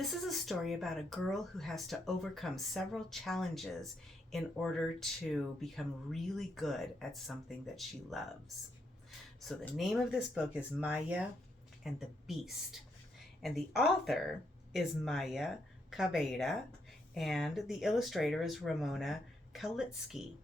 This is a story about a girl who has to overcome several challenges in order to become really good at something that she loves. So the name of this book is Maya and the Beast. And the author is Maya Cabeira, and the illustrator is Ramona Kalitsky.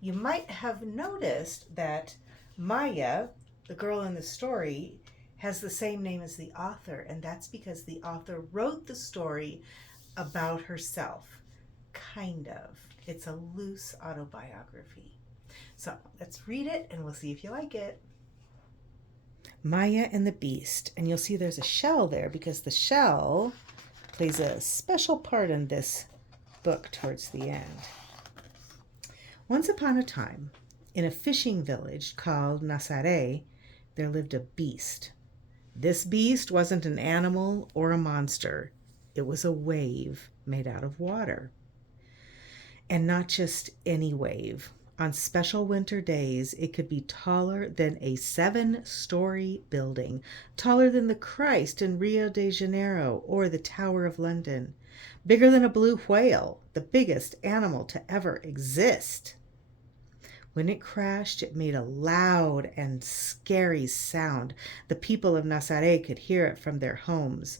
You might have noticed that Maya, the girl in the story, has the same name as the author, and that's because the author wrote the story about herself. Kind of. It's a loose autobiography. So let's read it and we'll see if you like it. Maya and the Beast. And you'll see there's a shell there because the shell plays a special part in this book towards the end. Once upon a time, in a fishing village called Nazaré, there lived a beast. This beast wasn't an animal or a monster. It was a wave made out of water. And not just any wave. On special winter days, it could be taller than a 7-story building, taller than the Christ in Rio de Janeiro or the Tower of London, bigger than a blue whale, the biggest animal to ever exist. When it crashed, it made a loud and scary sound. The people of Nazaré could hear it from their homes.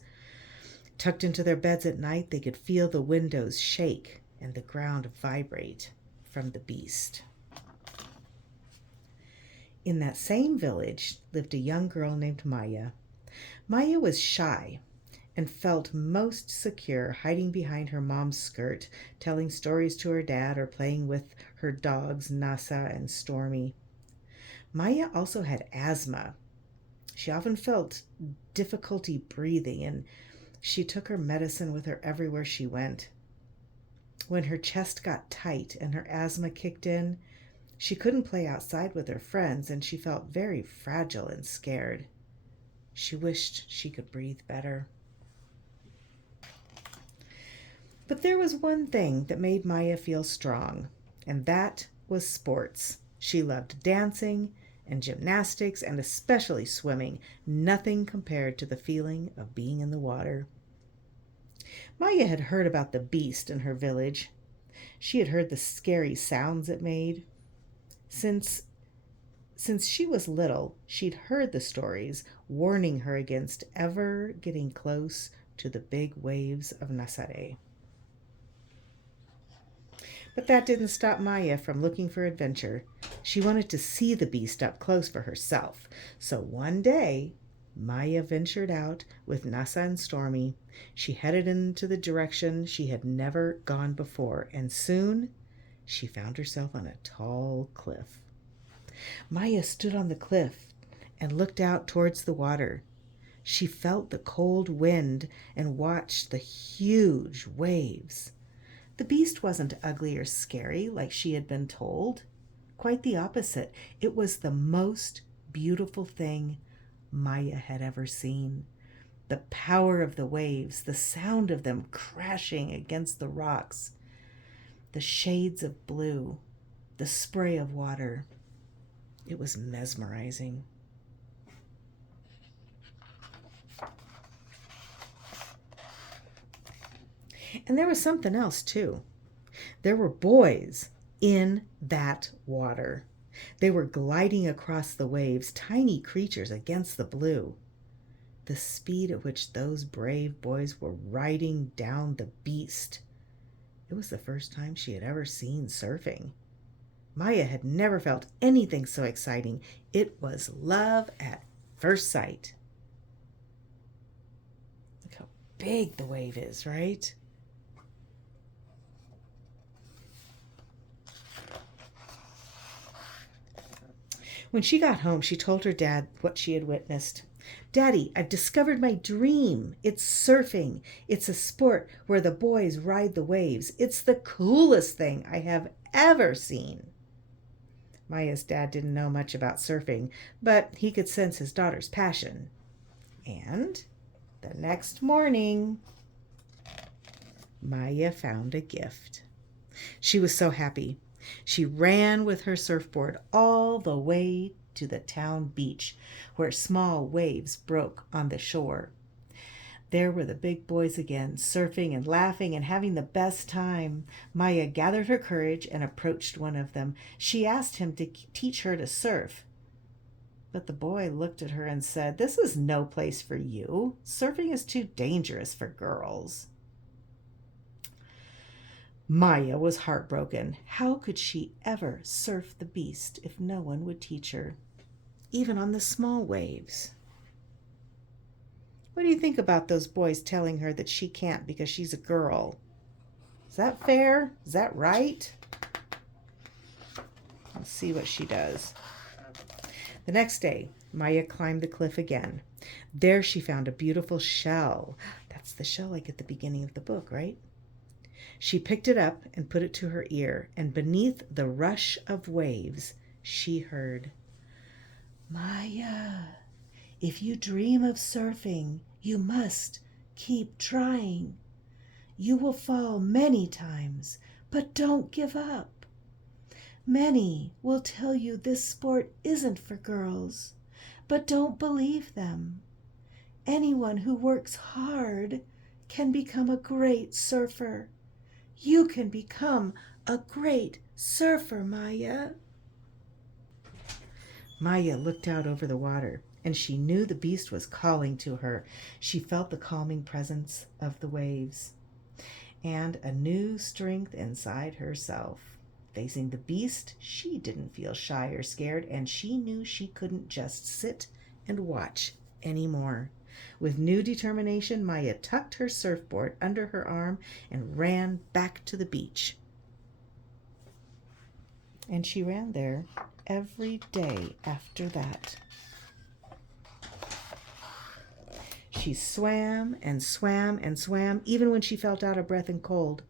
Tucked into their beds at night, they could feel the windows shake and the ground vibrate from the beast. In that same village lived a young girl named Maya. Maya was shy and felt most secure hiding behind her mom's skirt, telling stories to her dad or playing with her dogs Nasa and Stormy. Maya also had asthma. She often felt difficulty breathing, and she took her medicine with her everywhere she went. When her chest got tight and her asthma kicked in, she couldn't play outside with her friends, and she felt very fragile and scared. She wished she could breathe better. But there was one thing that made Maya feel strong, and that was sports. She loved dancing and gymnastics and especially swimming. Nothing compared to the feeling of being in the water. Maya had heard about the beast in her village. She had heard the scary sounds it made. Since she was little, she'd heard the stories warning her against ever getting close to the big waves of Nazaré. But that didn't stop Maya from looking for adventure. She wanted to see the beast up close for herself. So one day, Maya ventured out with Nasa and Stormy. She headed into the direction she had never gone before, and soon she found herself on a tall cliff. Maya stood on the cliff and looked out towards the water. She felt the cold wind and watched the huge waves. The beast wasn't ugly or scary like she had been told. Quite the opposite. It was the most beautiful thing Maya had ever seen. The power of the waves, the sound of them crashing against the rocks, the shades of blue, the spray of water. It was mesmerizing. And there was something else, too. There were boys in that water. They were gliding across the waves, tiny creatures against the blue. The speed at which those brave boys were riding down the beast. It was the first time she had ever seen surfing. Maya had never felt anything so exciting. It was love at first sight. Look how big the wave is, right? When she got home, she told her dad what she had witnessed. "Daddy, I've discovered my dream. It's surfing. It's a sport where the boys ride the waves. It's the coolest thing I have ever seen." Maya's dad didn't know much about surfing, but he could sense his daughter's passion. And the next morning, Maya found a gift. She was so happy. She ran with her surfboard all the way to the town beach, where small waves broke on the shore. There were the big boys again, surfing and laughing and having the best time. Maya gathered her courage and approached one of them. She asked him to teach her to surf. But the boy looked at her and said, "This is no place for you. Surfing is too dangerous for girls." Maya was heartbroken. How could she ever surf the beast if no one would teach her, even on the small waves? What do you think about those boys telling her that she can't because she's a girl? Is that fair? Is that right? Let's see what she does. The next day, Maya climbed the cliff again. There she found a beautiful shell. That's the shell like at the beginning of the book, right? She picked it up and put it to her ear, and beneath the rush of waves, she heard, "Maya, if you dream of surfing, you must keep trying. You will fall many times, but don't give up. Many will tell you this sport isn't for girls, but don't believe them. Anyone who works hard can become a great surfer. You can become a great surfer, Maya." Maya looked out over the water, and she knew the beast was calling to her. She felt the calming presence of the waves and a new strength inside herself. Facing the beast, she didn't feel shy or scared, and she knew she couldn't just sit and watch anymore. With new determination, Maya tucked her surfboard under her arm and ran back to the beach. And she ran there every day after that. She swam and swam and swam, even when she felt out of breath and cold.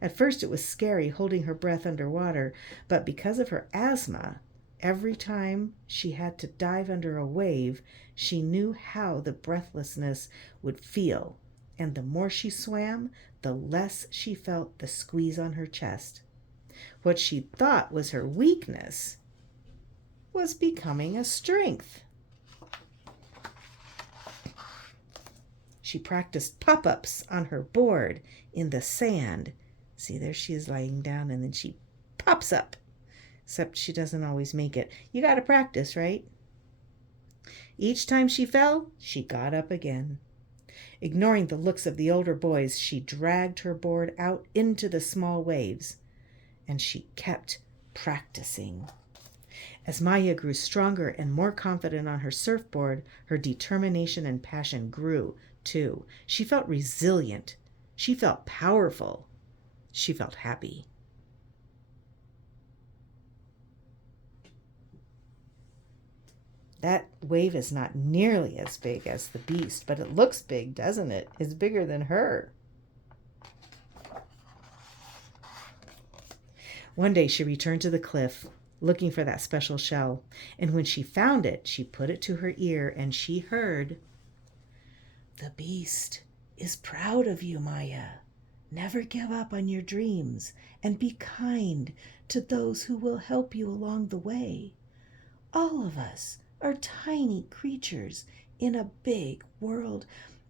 At first it was scary holding her breath underwater, but because of her asthma, every time she had to dive under a wave, she knew how the breathlessness would feel, and the more she swam, the less she felt the squeeze on her chest. What she thought was her weakness was becoming a strength. She practiced pop-ups on her board in the sand. See, there she is lying down, and then she pops up. Except she doesn't always make it. You got to practice, right? Each time she fell, she got up again. Ignoring the looks of the older boys, she dragged her board out into the small waves, and she kept practicing. As Maya grew stronger and more confident on her surfboard, her determination and passion grew, too. She felt resilient. She felt powerful. She felt happy. That wave is not nearly as big as the beast, but it looks big, doesn't it? It's bigger than her. One day she returned to the cliff, looking for that special shell, and when she found it, she put it to her ear, and she heard, "The beast is proud of you, Maya. Never give up on your dreams, and be kind to those who will help you along the way. All of us are tiny creatures in a big world,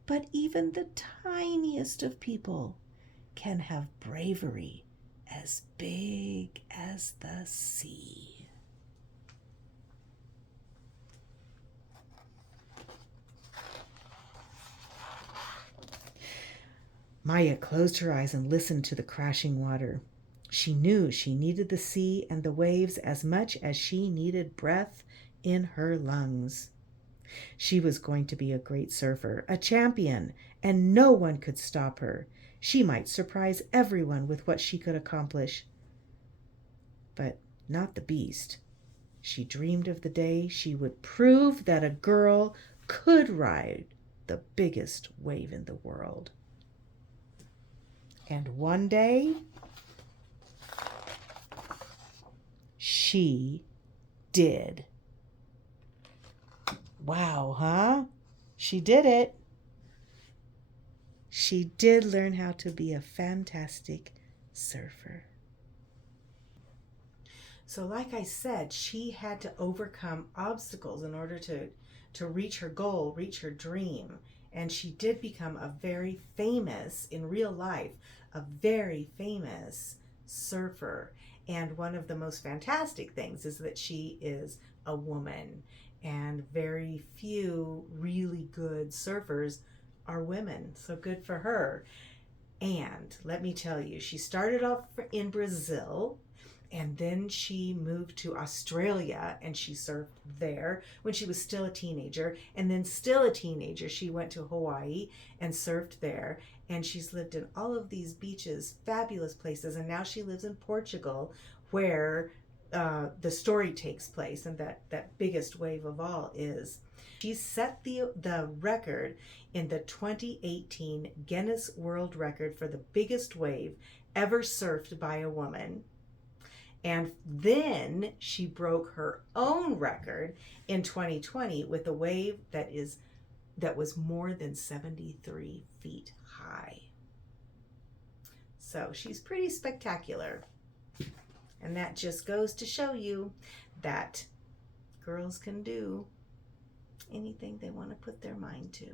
but even the tiniest of people can have bravery as big as the sea." Maya closed her eyes and listened to the crashing water. She knew she needed the sea and the waves as much as she needed breath in her lungs. She was going to be a great surfer, a champion, and no one could stop her. She might surprise everyone with what she could accomplish. But not the beast. She dreamed of the day she would prove that a girl could ride the biggest wave in the world. And one day, she did. Wow, huh? She did it. She did learn how to be a fantastic surfer. So like I said, she had to overcome obstacles in order to reach her goal, reach her dream. And she did become a very famous, in real life, a very famous surfer. And one of the most fantastic things is that she is a woman, and very few really good surfers are women. So good for her. And let me tell you, she started off in Brazil, and then she moved to Australia and she surfed there when she was still a teenager. And then, still a teenager, she went to Hawaii and surfed there. And she's lived in all of these beaches, fabulous places. And now she lives in Portugal, where the story takes place, and that biggest wave of all is. She set the record in the 2018 Guinness World Record for the biggest wave ever surfed by a woman. And then she broke her own record in 2020 with a wave that was more than 73 feet high. So she's pretty spectacular. And that just goes to show you that girls can do anything they want to put their mind to.